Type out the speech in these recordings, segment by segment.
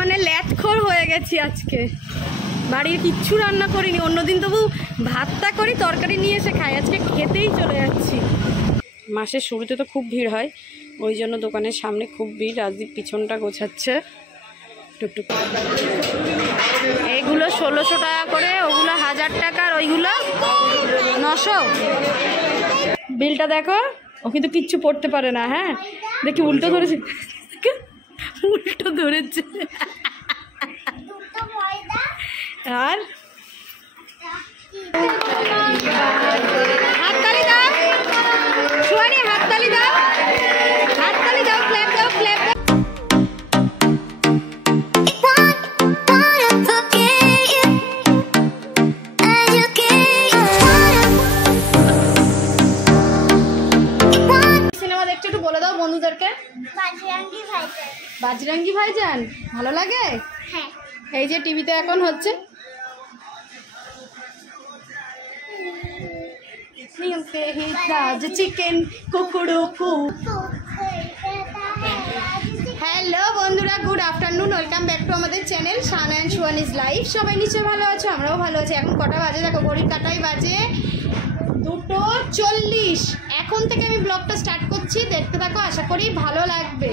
মানে ল্যাটখোর হয়ে গেছি আজকে। বাড়ির কিচ্ছু রান্না করিনি, অন্যদিন তবু ভাতটা করি, তরকারি নিয়ে এসে খাই, আজকে খেতেই চলে যাচ্ছি। মাসের শুরুতে তো খুব ভিড় হয়, ওই জন্য দোকানের সামনে খুব ভিড়। রাজদীপ পিছনটা গোছাচ্ছে টুকটুক। এইগুলো 1600 টাকা করে, ওগুলো 1000 টাকা, আর ওইগুলো 900। বিলটা দেখো, ও কিন্তু কিচ্ছু পড়তে পারে না। হ্যাঁ দেখি উল্টো ধরেছে, উল্টো ধরেছে। আর হাততালি দাও সুহানি, হাততালি দাও, হাততালি দাও, ক্ল্যাপ দাও, ক্ল্যাপ দাও। সিনেমা দেখছো একটু বলে দাও বন্ধুদেরকে। বাজরাঙ্গি ভাইজান ভালো লাগে? হ্যাঁ। এই যে টিভিতে এখন হচ্ছে চিকেন কুকুরু। হ্যালো বন্ধুরা, good afternoon, welcome back to আমাদের channel Shaan and Suhani's life. সবাই নিশ্চয়ই ভালো আছো, আমরাও ভালো আছি। এখন কটা বাজে দেখো, ঘড়ির কাটাই বাজে 2:40। এখন থেকে আমি ব্লগটা স্টার্ট করছি, দেখতে থাকো, আশা করি ভালো লাগবে।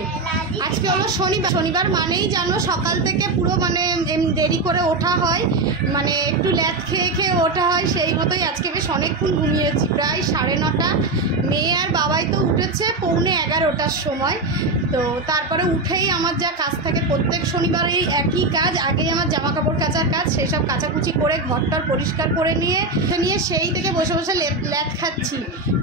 আজকে হলো শনিবার। শনিবার মানেই জানো সকাল থেকে পুরো মানে দেরি করে ওঠা হয়, মানে একটু ল্যাদ খেয়ে খেয়ে ওঠা হয়। সেই মতোই আজকে বেশ অনেকক্ষণ ঘুমিয়েছি, প্রায় 9:30। মেয়ে আর বাবাই তো উঠেছে 11:45 সময়। তো তারপরে উঠেই আমার যা কাজ থাকে, প্রত্যেক শনিবারেই একই কাজ। আগেই আমার জামা কাপড় কাচার কাজ, সেই সব কাচাকুচি করে ঘরটার পরিষ্কার করে নিয়ে সেই থেকে বসে বসে ল্যাদ খাচ্ছি।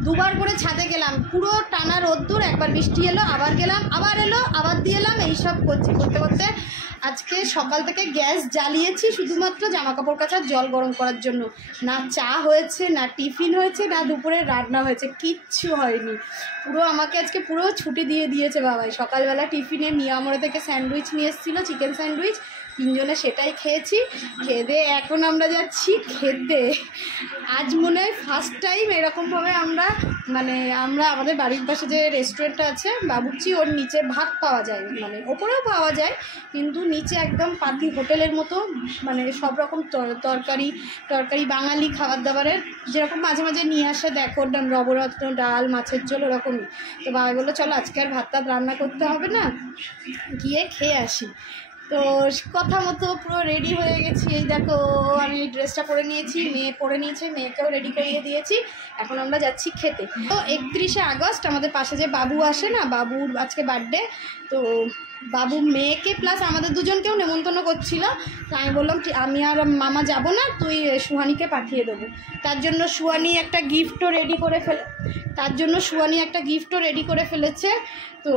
দুবার করে ছাদে গেলাম, পুরো টানা রোদ্দুর, একবার বৃষ্টি এলো, আবার গেলাম, আবার এলো, আবার দিয়ে এলাম, এইসব করছি। করতে করতে আজকে সকাল থেকে গ্যাস জ্বালিয়েছি শুধুমাত্র জামা কাপড় কাচার জল গরম করার জন্য। না চা হয়েছে, না টিফিন হয়েছে, না দুপুরে রান্না হয়েছে, কিচ্ছু হয়নি। পুরো আমাকে আজকে পুরো ছুটি দিয়ে দিয়েছে বাবাই। সকালবেলা টিফিনে মিয়ামোড়ে থেকে স্যান্ডউইচ নিয়ে এসেছিলো, চিকেন স্যান্ডউইচ, তিনজনে সেটাই খেয়েছি। খেয়ে দিয়ে এখন আমরা যাচ্ছি খেতে। আজ মনে হয় ফার্স্ট টাইম এরকমভাবে আমরা আমাদের বাড়ির পাশে যে রেস্টুরেন্টটা আছে বাবুর্চি, ওর নিচে ভাত পাওয়া যায়, মানে ওপরেও পাওয়া যায়, কিন্তু নিচে একদম পাতি হোটেলের মতো, মানে সব রকম তরকারি বাঙালি খাবার দাবারের, যেরকম মাঝে মাঝে নিয়ে আসে দেখো, নবরত্ন ডাল, মাছের ঝোল, ওরকমই। তো বাবা বললো চলো আজকে আর ভাত টাত রান্না করতে হবে না, গিয়ে খেয়ে আসি। তো কথা মতো পুরো রেডি হয়ে গেছি। এই দেখো আমি ড্রেসটা পরে নিয়েছি, মেয়ে পরে নিয়েছে, মেয়েকেও রেডি করিয়ে দিয়েছি। এখন আমরা যাচ্ছি খেতে। তো 31শে আগস্ট আমাদের পাশে যে বাবু আসে না, বাবুর আজকে বার্থডে। তো বাবু মেয়েকে প্লাস আমাদের দুজনকেও নেমন্তন্ন করছিল। তো আমি বললাম আমি আর মামা যাব না, তুই সুহানিকে পাঠিয়ে দেবো। তার জন্য সুহানি একটা গিফটও রেডি করে ফেলেছে। তো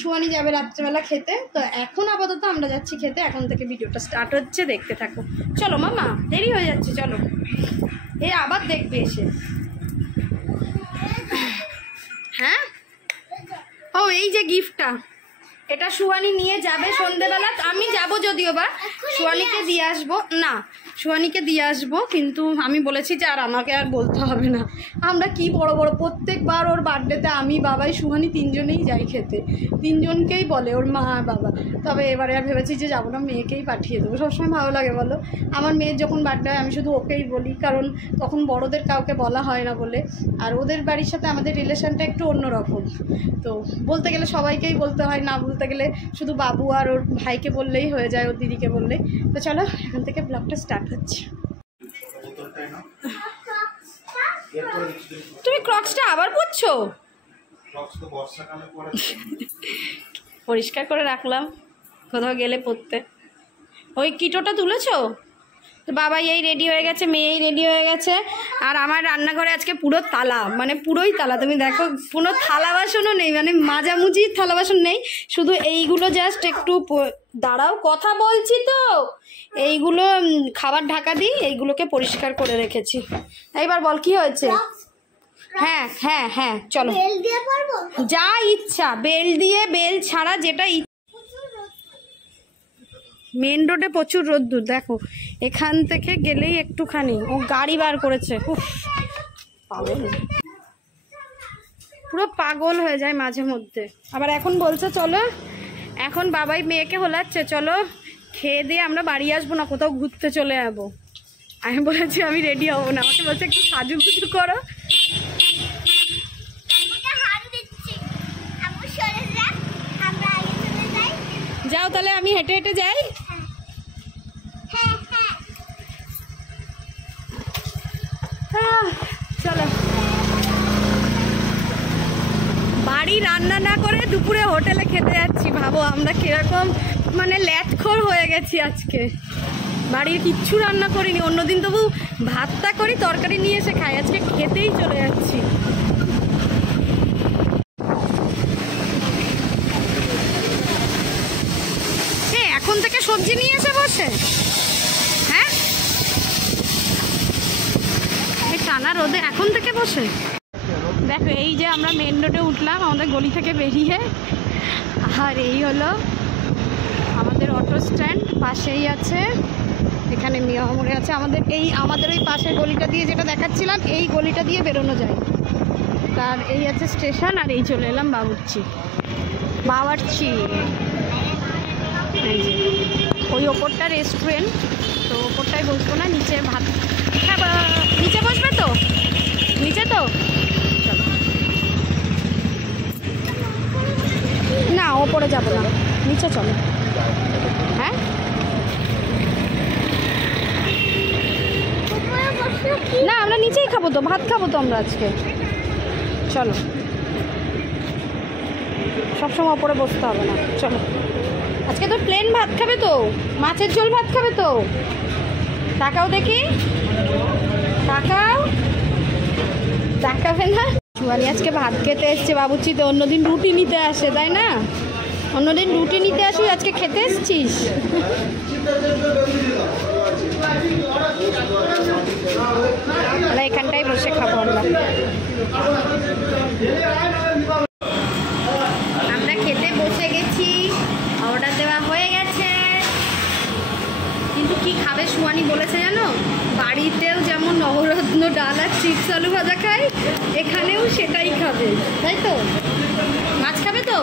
সুহানি যাবে রাত্রেবেলা খেতে। তো এখন আপাতত আমরা যাচ্ছি খেতে। এখন থেকে ভিডিওটা স্টার্ট হচ্ছে, দেখতে থাকো। চলো মামা, দেরি হয়ে যাচ্ছে, চলো। এই আবার দেখবে এসে। হ্যাঁ, ও এই যে গিফটটা, এটা সুহানি নিয়ে যাবে সন্ধেবেলা। আমি যাব যদিও বা, সুহানিকে দিয়ে আসবো না, সুহানিকে দিয়ে আসবো, কিন্তু আমি বলেছি যে আর আমাকে আর বলতে হবে না। আমরা কি বড় প্রত্যেকবার ওর বার্থডেতে আমি, বাবাই, সুহানি তিনজনেই যাই খেতে, তিনজনকেই বলে ওর মা আর বাবা। তবে এবারে আর ভেবেছি যে যাবো না, মেয়েকেই পাঠিয়ে দেবো। সবসময় ভালো লাগে বলো, আমার মেয়ের যখন বার্থডে হয় আমি শুধু ওকেই বলি, কারণ তখন বড়দের কাউকে বলা হয় না বলে। আর ওদের বাড়ির সাথে আমাদের রিলেশনটা একটু অন্যরকম, তো বলতে গেলে সবাইকেই বলতে হয়, না বলতে গেলে শুধু বাবু আর ওর ভাইকে বললেই হয়ে যায়, ওর দিদিকে বললে। তো চলো এখান থেকে ব্লগটা স্টার্ট হচ্ছে। তুমি ক্রক্সটা আবার পরছো? পরিষ্কার করে রাখলাম, কোথাও গেলে পরতে। ওই কিটোটা তুলেছো? তো বাবাই এই রেডি হয়ে গেছে, মেয়েই রেডি হয়ে গেছে। আর আমার রান্নাঘরে আজকে পুরো তালা, মানে পুরোই তালা। তুমি দেখো কোনো থালা বাসনও নেই, মানে মাঝামুঝি থালা বাসন নেই, শুধু এইগুলো জাস্ট একটু দাঁড়াও, কথা বলছি তো, এইগুলো খাবার ঢাকা দিই, এইগুলোকে পরিষ্কার করে রেখেছি। এইবার বল কি হয়েছে? হ্যাঁ হ্যাঁ হ্যাঁ, চলো যা ইচ্ছা, বেল দিয়ে, বেল ছাড়া, যেটা মেন রোডে প্রচুর রোদ্দুর। দেখো এখান থেকে গেলেই একটুখানি, ও গাড়ি বার করেছে, পাগল, পুরো পাগল হয়ে যায় মাঝে মধ্যে। আবার এখন বলছে চলো এখন বাবাই মেয়েকে হোলাচ্ছে, চলো খেয়ে দিয়ে আমরা বাড়ি আসবো না, কোথাও ঘুরতে চলে যাবো। আমি বলেছি আমি রেডি হবো না, আমাকে বলছে একটু সাজুগুজু করো। যাও তাহলে, আমি হেঁটে হেঁটে যাই। চলো, বাড়ি রান্না না করে দুপুরে হোটেলে খেতে যাচ্ছি। ভাবো আমরা কিরকম মানে ল্যাটখোর হয়ে গেছি আজকে। বাড়ির কিচ্ছু রান্না করিনি, অন্যদিন তবু ভাতটা করি, তরকারি নিয়ে এসে খাই, আজকে খেতেই চলে যাচ্ছি। হ্যাঁ, এখন থেকে সবজি নিয়ে এসে বসে। হ্যাঁ, এই টানা রোদে এখন থেকে বসে। দেখো, এই যে আমরা মেন রোডে উঠলাম আমাদের গলি থেকে বেরিয়ে, আর এই হলো আমাদের অটো স্ট্যান্ড, পাশেই আছে। এখানে মিয়ামুড়ে আছে আমাদের ওই পাশের গলিটা দিয়ে, যেটা দেখাচ্ছিলাম, এই গলিটা দিয়ে বেরোনো যায়। তার এই আছে স্টেশন, আর এই চলে এলাম বাবুর্চি। এই যে ওই ওপরটা রেস্টুরেন্ট, তো ওপরটায় বসবো না, নিচে ভাত খাবো। নিচে বসবে তো? নিচে তো চলো। না, ওপরে যাবো না, নিচে চলো। হ্যাঁ, না আমরা নিচেই খাবো তো, ভাত খাবো তো আমরা আজকে। চলো, সবসময় ওপরে বসতে হবে না, চলো। আজকে তো প্লেন ভাত খাবে তো, মাছের ঝোল ভাত খাবে তো। তাকাও দেখি, তাকাবে না। চুয়ানি আজকে ভাত খেতে এসছে বাবুর্চিতে, অন্যদিন রুটি নিতে আসে, তাই না? অন্যদিন রুটি নিতে আসি, আজকে খেতে এসছিস। আমরা এখানটাই বসে খাবো। আমরা খেতে বসে গেছি, অর্ডার দেওয়া হয়ে গেছে। কিন্তু কি খাবে সুয়ানি বলেছে জানো? বাড়িতেও যেমন নবরত্ন ডাল আর চিপস আলু ভাজা খাই, এখানেও সেটাই খাবে, তাই তো? মাছ খাবে তো?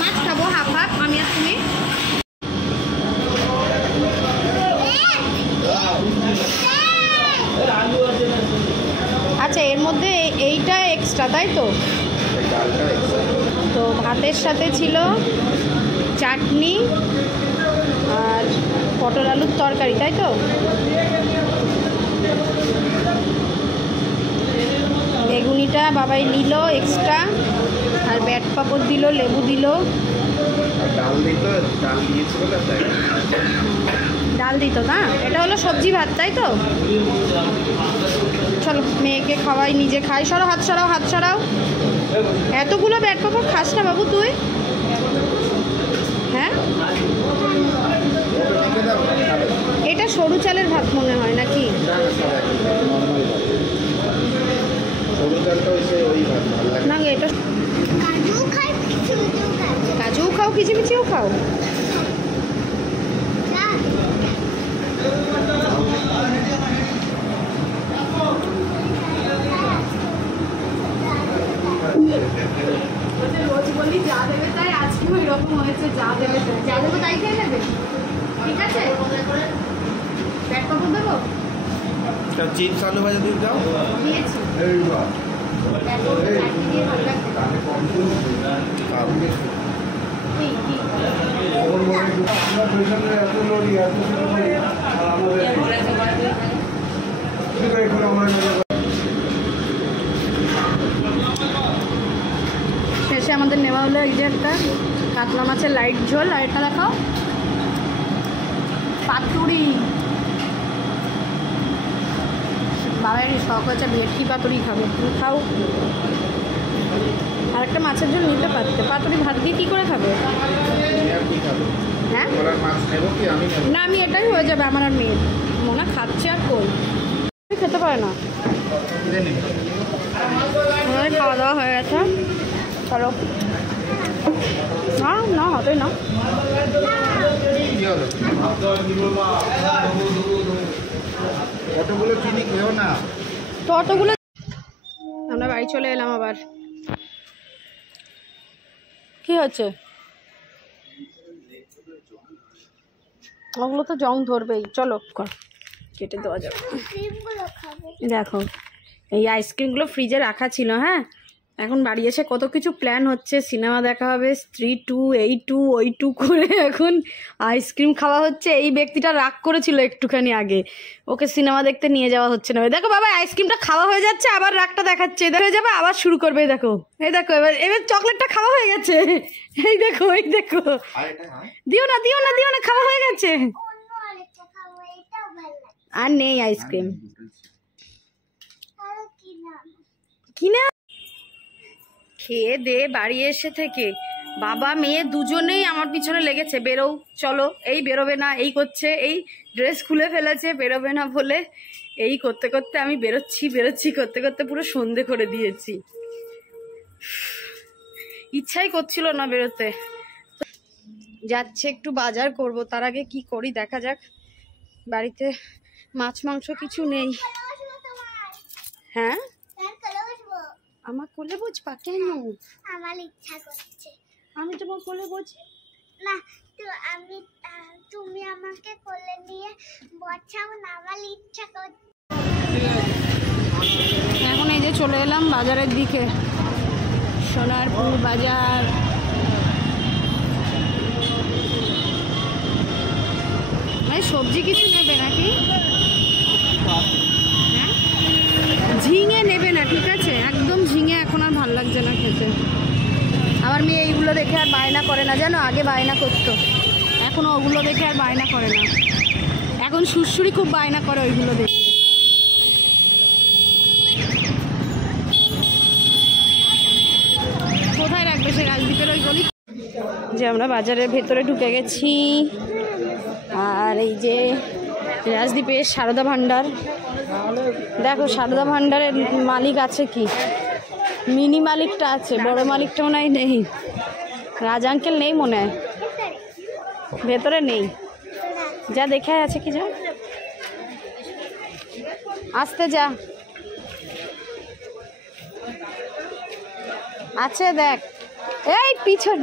মাছ খাবো হাফ হাফ, আমি আর তুমি। আচ্ছা, এর মধ্যে এইটা এক্সট্রা, তাই তো? তো ভাতের সাথে ছিল চাটনি আর পটল আলুর তরকারি, তাই তো? বেগুনিটা বাবাই নিল এক্সট্রা, আর ব্যাট পাপড় দিল, লেবু দিল, ডাল দিত না। এটা হলো সবজি ভাত, তাই তো? চলো মেয়েকে খাওয়াই, নিজে খাই। সরাও, হাত সরাও, হাত সরাও। এতগুলো ব্যাট পাপড় খাস না বাবু তুই? হ্যাঁ, এটা সরু চালের ভাত মনে হয় নাকি? না, এটা কাজুও খাও, কিচিমিচিও খাও। রোজ বলি যা দেবে তাই, আজকে ওই রকম হয়েছে, যা দেবে তাই খেয়ে নেবে। ঠিক আছে, ব্যাট পাপড় দেবো, চিপস আলু ভাজা দিয়ে দাও। দিয়েছি। শেষে আমাদের নেওয়া হলো এই যে একটা কাতলা মাছের লাইট ঝোল, আর এটা দেখাও পাতুড়ি। বাবারই শখ হচ্ছে ভেটকি পাতুড়ি খাবো, তুমি খাও। আর একটা মাছের ঝোল নিতে পারতে, পাতুড়ি ভাত দিয়ে কী করে খাবে? হ্যাঁ, না আমি এটাই হয়ে যাবে আমার আর মেয়ের। মনে খাচ্ছে আর কই খেতে পারে না। আমাদের খাওয়া দাওয়া হয়ে গেছে, চলো। না না, হতোই না। তো অতগুলো আমরা বাড়ি চলে এলাম আবার। কি হচ্ছে? ওগুলো তো জং ধরবেই। চলো কেটে দেওয়া যাবে। দেখো এই আইসক্রিমগুলো ফ্রিজে রাখা ছিল। হ্যাঁ, এখন বাড়ি এসে কত কিছু প্ল্যান হচ্ছে। সিনেমা দেখা হবে, স্ত্রী 2, এই 2, ওই 2 করে এখন আইসক্রিম খাওয়া হচ্ছে। এই ব্যক্তিটা রাগ করেছিল একটুখানি আগে, ওকে সিনেমা দেখতে নিয়ে যাওয়া হচ্ছে না। দেখো বাবা, আইসক্রিমটা খাওয়া হয়ে যাচ্ছে, আবার রাগটা দেখাচ্ছে। হয়ে যাবে, আবার শুরু করবে। দেখো এই দেখো, এবার চকলেটটা খাওয়া হয়ে গেছে। এই দেখো, এই দেখো, দিও না, দিও না, দিও না, খাওয়া হয়ে গেছে। আর নেই আইসক্রিম। কিনা খেয়ে দে বাড়ি এসে থেকে বাবা মেয়ে দুজনেই আমার পিছনে লেগেছে, বেরো চলো, এই বেরোবে না, এই করছে, এই ড্রেস খুলে ফেলেছে বেরোবে না বলে। এই করতে করতে আমি বেরোচ্ছি করতে করতে পুরো সন্ধে করে দিয়েছি। ইচ্ছাই করছিল না বেরোতে। যাচ্ছে একটু বাজার করব, তার আগে কি করি দেখা যাক। বাড়িতে মাছ মাংস কিছু নেই। হ্যাঁ, আমার কোলে বসবা কেন? আমার ইচ্ছা করছে। আমি তোমার কোলে বসি না, তো তুমি আমাকে কোলে নিয়ে বসাও না, আমার ইচ্ছা করছে। এখন এই যে চলে এলাম বাজারের দিকে, সোনারপুর বাজার। সবজি কিছু নেবে নাকি? ঝিঙে নেবে না, ঠিক আছে? একদম ঝিঙে এখন আর ভাল লাগছে না খেতে। আমার মেয়ে এইগুলো দেখে আর বায়না করে না, জানো? আগে বায়না করতো, এখন ওগুলো দেখে আর বায়না করে না। এখন সুরসুরি খুব বায়না করে ওইগুলো দেখে। কোথায় রাখবে সে? রাজদ্বীপের ওই গলি। যে আমরা বাজারের ভেতরে ঢুকে গেছি, আর এই যে রাজদ্বীপের সারদা ভান্ডার। দেখো সারদা ভান্ডারের মালিক আছে কি? মিনি মালিকটা আছে, বড় মালিকটা মনে হয় নেই। রাজ আঙ্কেল নেই মনে হয়, ভেতরে নেই। যা দেখে আছে কি, যা আসতে যা আছে দেখ। এই পিছন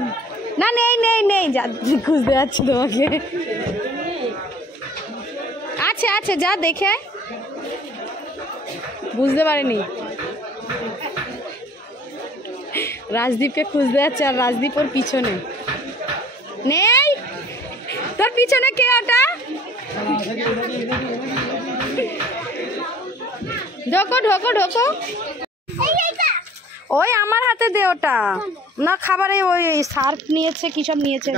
না, নেই নেই নেই, যা খুঁজতে যাচ্ছি তোমাকে। আছে আছে, যা দেখে। বুঝতে পারিনি, রাজদীপকে খুঁজতে যাচ্ছে আর রাজদীপ ওর পিছনে নেই। তোর পিছনে কে ওটা? ঢোকো ঢোকো ঢোকো। ওই আমার হাতে দে ওটা। না খাবারে ওই সার্ফ নিয়েছে, কি সব নিয়েছে,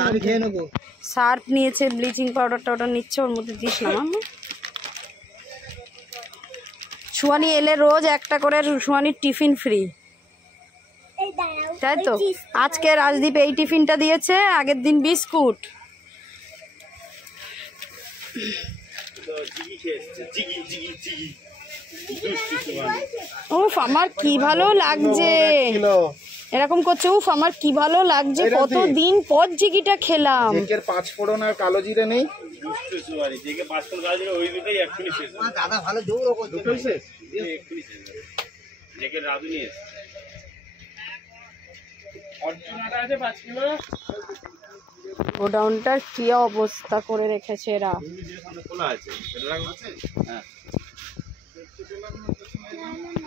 সার্ফ নিয়েছে, ব্লিচিং পাউডারটা ওটা নিচ্ছে, ওর মধ্যে দিস না মাম্মা। সুয়ানি এলে রোজ একটা করে সুয়ানির টিফিন ফ্রি, তাই তো? আজকে রাজদীপ এই টিফিনটা দিয়েছে, আগের দিন বিস্কুট। উফ আমার কি ভালো লাগছে, এরকম করছে। উফ আমার কি ভালো লাগছে, কতদিন পর জিগিটা খেলাম। 5 ফোড়ন আর কালো জিরে নেই। গোডাউনটার কি অবস্থা করে রেখেছে এরা।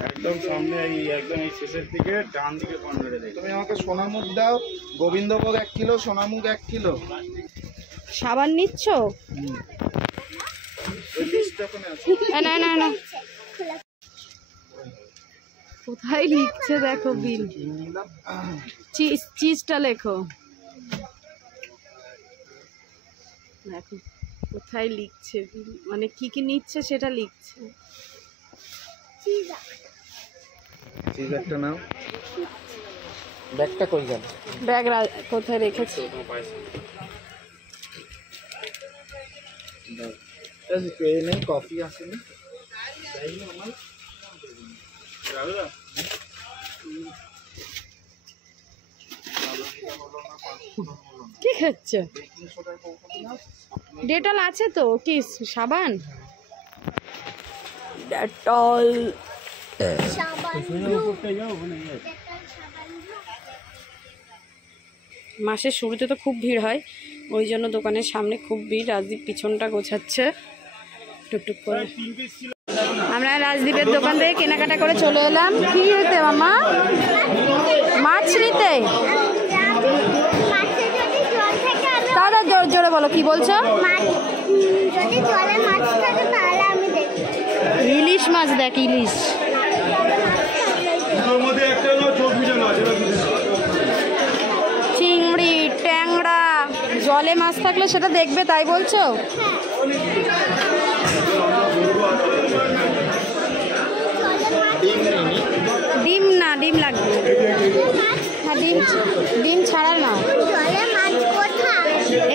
একদম সামনে, একদম এই শেষের দিকে ডান দিকে কর্নারে দেখো। তুমি আমাকে সোনামুখ দাও, গোবিন্দভোগ 1 কিলো, সোনামুখ 1 কিলো। সাবান নিচ্ছ? না না না, কোথায় লিখছে দেখো বিল। চিজটা লেখো, দেখো কোথায় লিখছে বিল, মানে কি কি নিচ্ছে সেটা লিখছে। চিজ একটা নাও। ব্যাগটা কই গেল? ব্যাগ কোথায় রেখেছি? নেই, কফি আসেনি। কি খাচ্ছ? ডেটল আছে তো, কি সাবান? ডেটল মাসের শুরুতে তো খুব ভিড় হয়, ওই জন্য দোকানের সামনে খুব ভিড়। রাজদীপ পিছনটা গোছাচ্ছে টুকটুক করে। আমরা রাজদীপের দোকান থেকে কেনাকাটা করে চলে এলাম। কি হইতে মামা? মাছ নিতে। দাদা জোর জোরে বলো, কি বলছো? ইলিশ মাছ দেখ, ইলিশ। চিংড়ি, ট্যাংরা, জলে মাছ থাকলে সেটা দেখবে, তাই বলছো? ডিম না, ডিম লাগবে। হ্যাঁ, ডিম ছাড়া না।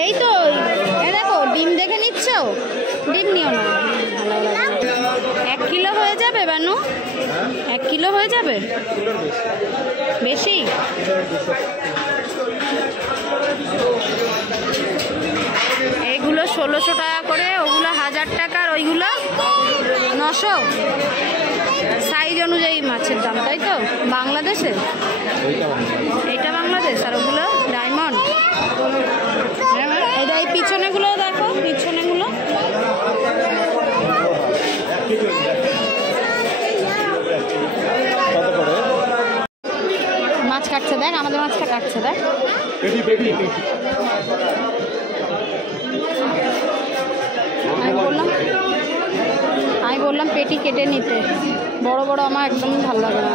এই তো, এ দেখো ডিম দেখে নিচ্ছ, ডিম নিও না। 1 কিলো হয়ে যাবে বানু? 1 কিলো হয়ে যাবে? বেশি? এইগুলো 1600 টাকা করে, ওগুলো 1000 টাকা, আর ওইগুলো 900। সাইজ অনুযায়ী মাছের দাম, তাই তো? বাংলাদেশে এইটা বাংলাদেশ, আর ওগুলো ডায়মন্ড। এটা এই পিছনেগুলো দেখো, পিছনেগুলো মাছ কাটছে দেখ, আমাদের মাছটা কাটছে দেখ। আমি বললাম পেটি কেটে নিতে, বড় বড় আমার একদমই ভালো লাগে না।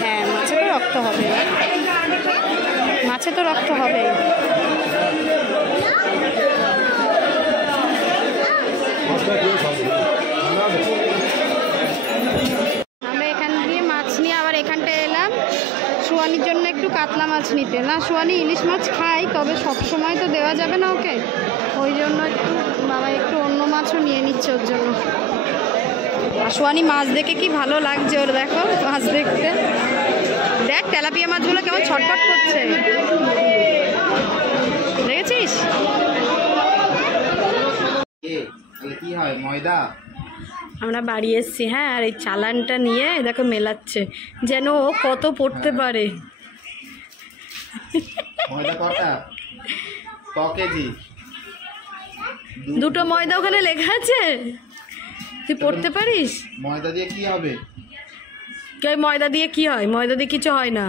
হ্যাঁ, মাছে তো রক্ত হবে, মাছে তো রক্ত হবে। আমরা এখান দিয়ে মাছ নিয়ে আবার এখানটায় এলাম সোয়ানির জন্য একটু কাতলা মাছ নিতে। না, সোয়ানি ইলিশ মাছ খাই, তবে সব সময় তো দেওয়া যাবে না ওকে, ওই জন্য একটু বাবা একটু অন্য মাছও নিয়ে নিচ্ছে ওর জন্য। আর সোয়ানি মাছ দেখে কি ভালো লাগছে ওর, দেখো মাছ দেখতে। দেখ তেলাপিয়া মাছগুলো কেমন ছটফট করছে, দেখেছিস? কি হয় ময়দা? আমরা বাড়ি এসছি, হ্যাঁ, আর এই চালানটা নিয়ে দেখো মেলাচ্ছে, যেন ও কত পড়তে পারে। ময়দা কটা? ক কেজি? 2টো ময়দা ওখানে লেখা আছে, তুই পড়তে পারিস? ময়দা দিয়ে কি হবে? ময়দা দিয়ে কি হয়? ময়দা দিয়ে কিছু হয় না।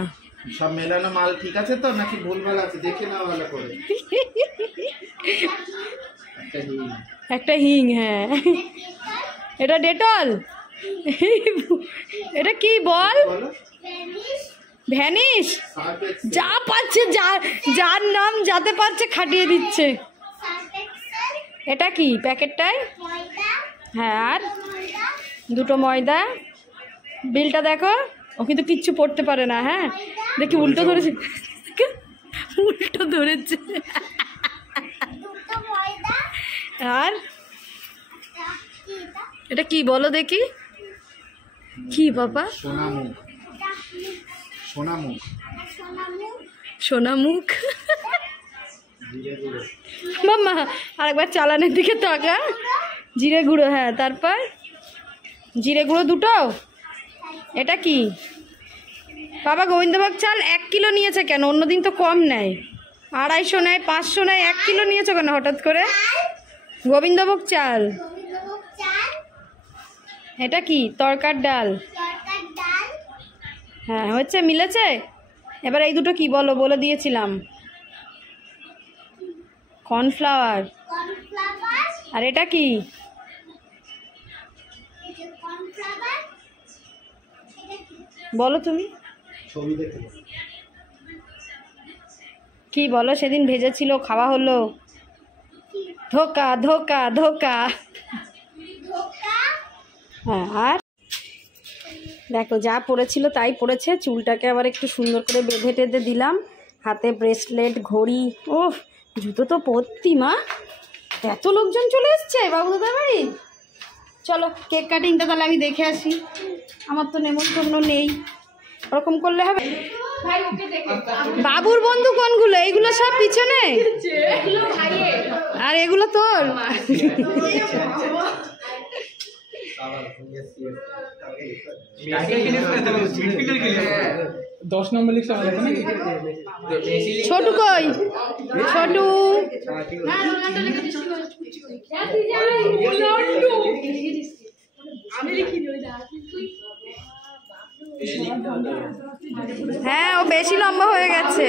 সব মেলানো মাল ঠিক আছে তো, নাকি ভুলভাল আছে? দেখে নাও ভালো করে। একটা হিং, হ্যাঁ। এটা ডেটল? এটা কি বল? ভ্যানিশ? যা পাচ্ছে, যার নাম যাতে পারছে খাটিয়ে দিচ্ছে। এটা কি প্যাকেটটায়? হ্যাঁ, আর 2টো ময়দা। বিলটা দেখো, ও কিন্তু কিচ্ছু পড়তে পারে না। হ্যাঁ, দেখি উল্টো ধরেছে, উল্টো ধরেছে। আর এটা কি বলো দেখি, কি বাবা? সোনামুখ। সোনামুখ, সোনামুখ। মাম্মা আরেকবার চালানের দিকে তাকা। জিরে গুঁড়ো, হ্যাঁ, তারপর জিরে গুঁড়ো 2টো। এটা কি বাবা? গোবিন্দভোগ চাল 1 কিলো নিয়েছে কেন? অন্যদিন তো কম নেয়, 250 নেয়, 500 নেয়, 1 কিলো নিয়েছে কেন হঠাৎ করে? গোবিন্দভোগ চাল। এটা কি? তরকার ডাল। হ্যাঁ, হচ্ছে, মিলেছে। এবার এই 2টো কি বলো, বলে দিয়েছিলাম। কর্নফ্লাওয়ার। আর এটা কি? বলো তুমি কি বলো? সেদিন ভেজেছিল, খাওয়া হলো। ধোকা, ধোকা, ধোকা। হ্যাঁ, আর দেখো যা পড়েছিল তাই পড়েছে। চুলটাকে আবার একটু সুন্দর করে বেঁধে টেঁধে দিলাম, হাতে ব্রেসলেট, ঘড়ি। ও জুতো তো পরতি মা। এত লোকজন চলে এসছে বাবু দাদা বাড়ি। চলো কেক কাটিংটা তাহলে আমি দেখে আসি, আমার তো নেমন্তন্ন নেই। ওরকম করলে হবে? বাবুর বন্ধু কোনগুলো? এইগুলো সব পিছনে, আর এগুলো তোর। 10 নম্বর লিখছে আমাদের এখানে। ছোটু কই? ছোটু হ্যাঁ, ও বেশি লম্বা হয়ে গেছে।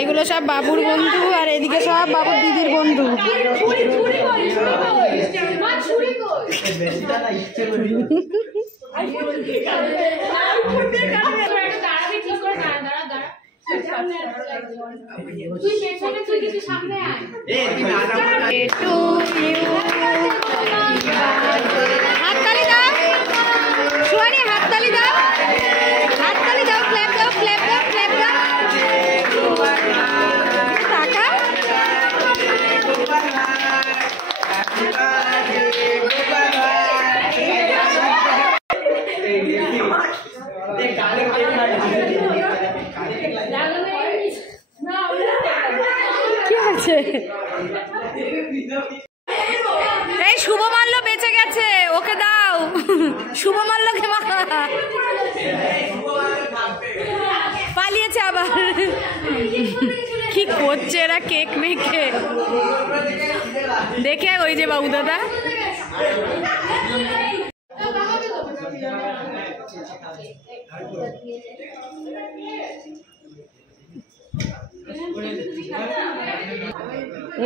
এগুলো সব বাবুর বন্ধু, আর এদিকে সব বাবুর দিদির বন্ধু। হাততালি দাও সোয়ানি, হাততালি দাও, হাততালি দাও, ক্ল্যাপ দাও, ক্ল্যাপ দাও, ক্ল্যাপ দাও। টাকা কি আছে? এই শুভমাল্য বেঁচে গেছে, ওকে দাও। শুভমাল্যকে মাখা পালিয়েছে আবার। কি করছে এরা কেক মেখে? দেখে ওই যে বাবু দাদা।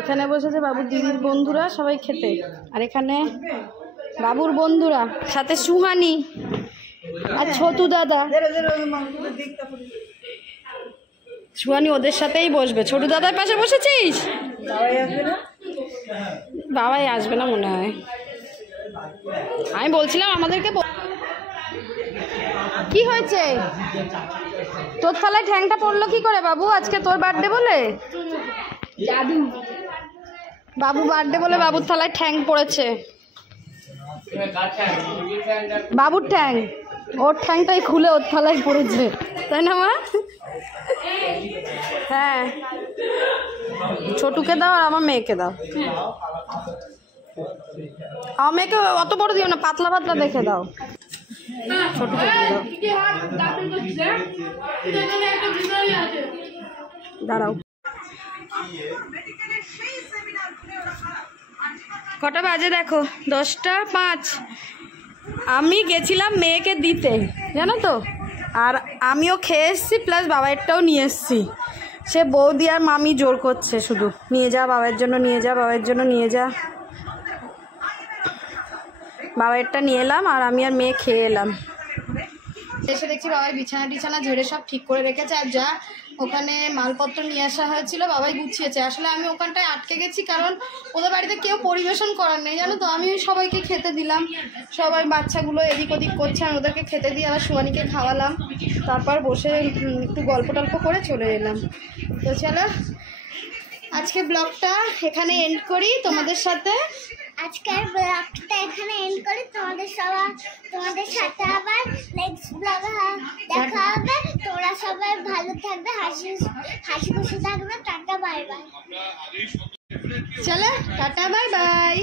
এখানে বসেছে বাবুর দিদির বন্ধুরা সবাই খেতে, আর এখানে বাবুর বন্ধুরা, সাথে সুহানি আর ছোটু দাদা। সুহানি ওদের সাথেই বসবে। ছোটু দাদার পাশে বসেছিস? বাবাই আসবে না মনে হয়। আমি বলছিলাম আমাদেরকে কি হয়েছে? তোর থালায় ঠ্যাংটা পড়লো কি করে বাবু? আজকে তোর বার্থডে বলে? জাদু। বাবু বার্থডে বলে বাবুর থালায় ঠ্যাং পড়েছে। বাবুর ঠ্যাং, ওর ঠ্যাংটাই খুলে ওর থালায় পড়েছে, তাই না মা? হ্যাঁ, ছোটুকে দাও আর আমার মেয়েকে দাও। আমার মেয়েকে অত বড় দিও না, পাতলা পাতলা দেখে দাও। ছোটুকে দাঁড়াও। কটা বাজে দেখো? 10:05। আমি গেছিলাম মেয়েকে দিতে, জানো তো, আর আমিও খেয়ে এসছি, প্লাস বাবাইয়েরটাও নিয়ে এসছি। সে বৌদি আর মামি জোর করছে শুধু, নিয়ে যা বাবার জন্য, নিয়ে যা বাবার জন্য, নিয়ে যা। বাবাইয়েরটা নিয়ে এলাম, আর আমি আর মেয়ে খেয়ে এলাম। এসে দেখছি বাবাই বিছানা টিছানা ঝেড়ে সব ঠিক করে রেখেছে, আর যা ওখানে মালপত্র নিয়ে আসা হয়েছিল বাবাই গুছিয়েছে। আসলে আমি ওখানটায় আটকে গেছি, কারণ ওদের বাড়িতে কেউ পরিবেশন করার নেই, জানো তো। আমি সবাইকে খেতে দিলাম, সবাই বাচ্চাগুলো এদিক ওদিক করছে, আমি ওদেরকে খেতে দিয়ে আবার সুয়ানিকে খাওয়ালাম, তারপর বসে একটু গল্প টল্প করে চলে এলাম। তো চলো আজকে ব্লগটা এখানে এন্ড করি তোমাদের সাথে। আজকের ব্লগটা এখানে এন্ড করি। তোমাদের সাথে আবার নেক্সট ব্লগে দেখা হবে। তোমরা সবাই ভালো থাকবে, হাসি খুশি থাকবে। Tata bye bye. চলো টাটা বাই বাই।